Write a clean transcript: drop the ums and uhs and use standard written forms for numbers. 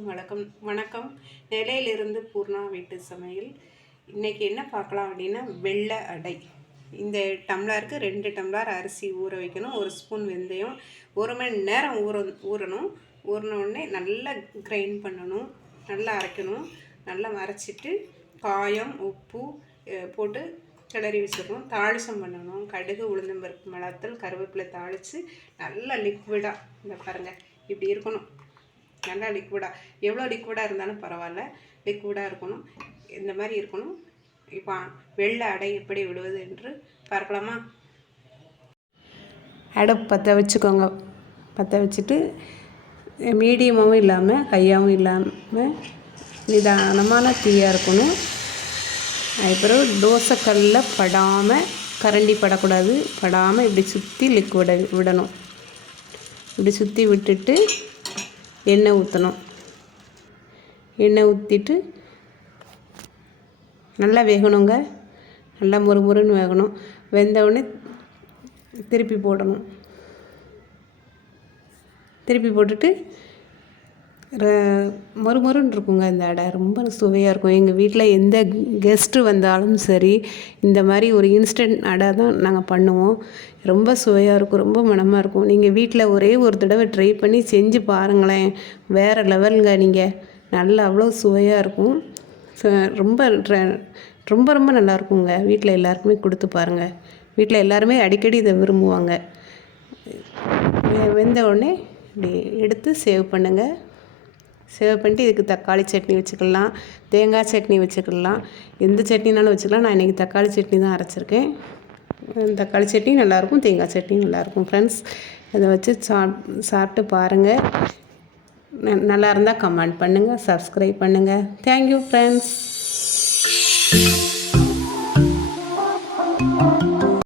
எல்லோருக்கும் வணக்கம். நிலையிலிருந்து பூர்ணா வீட்டு சமையல். இன்றைக்கி என்ன பார்க்கலாம் அப்படின்னா, வெள்ளை அடை. இந்த டம்ளருக்கு 2 டம்ளர் அரிசி ஊற வைக்கணும். 1 ஸ்பூன் வெந்தயம், 1 மணி நேரம் ஊறணும். ஊறினோடனே நல்லா கிரைண்ட் பண்ணணும், நல்லா அரைக்கணும். நல்லா அரைச்சிட்டு காயம் உப்பு போட்டு கிளறி வச்சிடணும். தாளிசம் பண்ணணும். கடுகு, உளுந்தம்பருப்பு, மிளகாத்தூள், கருவேப்பிலை தாளித்து நல்லா லிக்விடாக இந்த பாருங்கள் இப்படி இருக்கணும். நல்லா லிக்விடாக, எவ்வளோ லிக்விடாக இருந்தாலும் பரவாயில்ல, லிக்விடாக இருக்கணும். இந்த மாதிரி இருக்கணும். இப்போ வெள்ளை அடை எப்படி விடுவது என்று பார்க்கலாமா? அடுப்பு பற்ற வச்சுக்கோங்க. பற்ற வச்சுட்டு மீடியமாகவும் இல்லாமல் ஹையாகவும் இல்லாமல் நிதானமான தீயாக இருக்கணும். அதுக்கப்புறம் தோசைக்கல்லில் படாமல், கரண்டி படக்கூடாது, படாமல் இப்படி சுற்றி லிக்விடை விடணும். இப்படி சுற்றி விட்டுட்டு எண்ணெய் ஊற்றணும். எண்ணெய் ஊற்றிட்டு நல்லா வேகணுங்க. நல்லா முறுமுறுன்னு வேகணும். வெந்தவுடனே திருப்பி போடணும். திருப்பி போட்டுட்டு மொறுமொறுன்னு இருக்குங்க. இந்த அடை ரொம்ப சுவையாக இருக்கும். எங்கள் வீட்டில் எந்த கெஸ்ட்டு வந்தாலும் சரி, இந்த மாதிரி ஒரு இன்ஸ்டன்ட் அடை தான் நாங்கள் பண்ணுவோம். ரொம்ப சுவையாக இருக்கும், ரொம்ப மணமாக இருக்கும். நீங்கள் வீட்டில் ஒரே ஒரு தடவை ட்ரை பண்ணி செஞ்சு பாருங்களேன். வேறு லெவலுங்க. நீங்கள் நல்லா அவ்வளோ சுவையாக இருக்கும். ரொம்ப ரொம்ப ரொம்ப நல்லாயிருக்குங்க. வீட்டில் எல்லாருக்குமே கொடுத்து பாருங்கள். வீட்டில் எல்லாருமே அடிக்கடி இதை விரும்புவாங்க. வெந்த உடனே இப்படி எடுத்து சேவ் பண்ணுங்கள். சேவ் பண்ணிட்டு இதுக்கு தக்காளி சட்னி வச்சுக்கலாம், தேங்காய் சட்னி வச்சுக்கலாம், எந்த சட்னினாலும் வச்சுக்கலாம். நான் இன்றைக்கி தக்காளி சட்னி தான் அரைச்சிருக்கேன். தக்காளி சட்னி நல்லாயிருக்கும், தேங்காய் சட்னி நல்லாயிருக்கும். ஃப்ரெண்ட்ஸ், இதை வச்சு சாப்பிட்டு பாருங்கள். நல்லா இருந்தால் கமெண்ட் பண்ணுங்கள், சப்ஸ்கிரைப் பண்ணுங்கள். Thank you friends.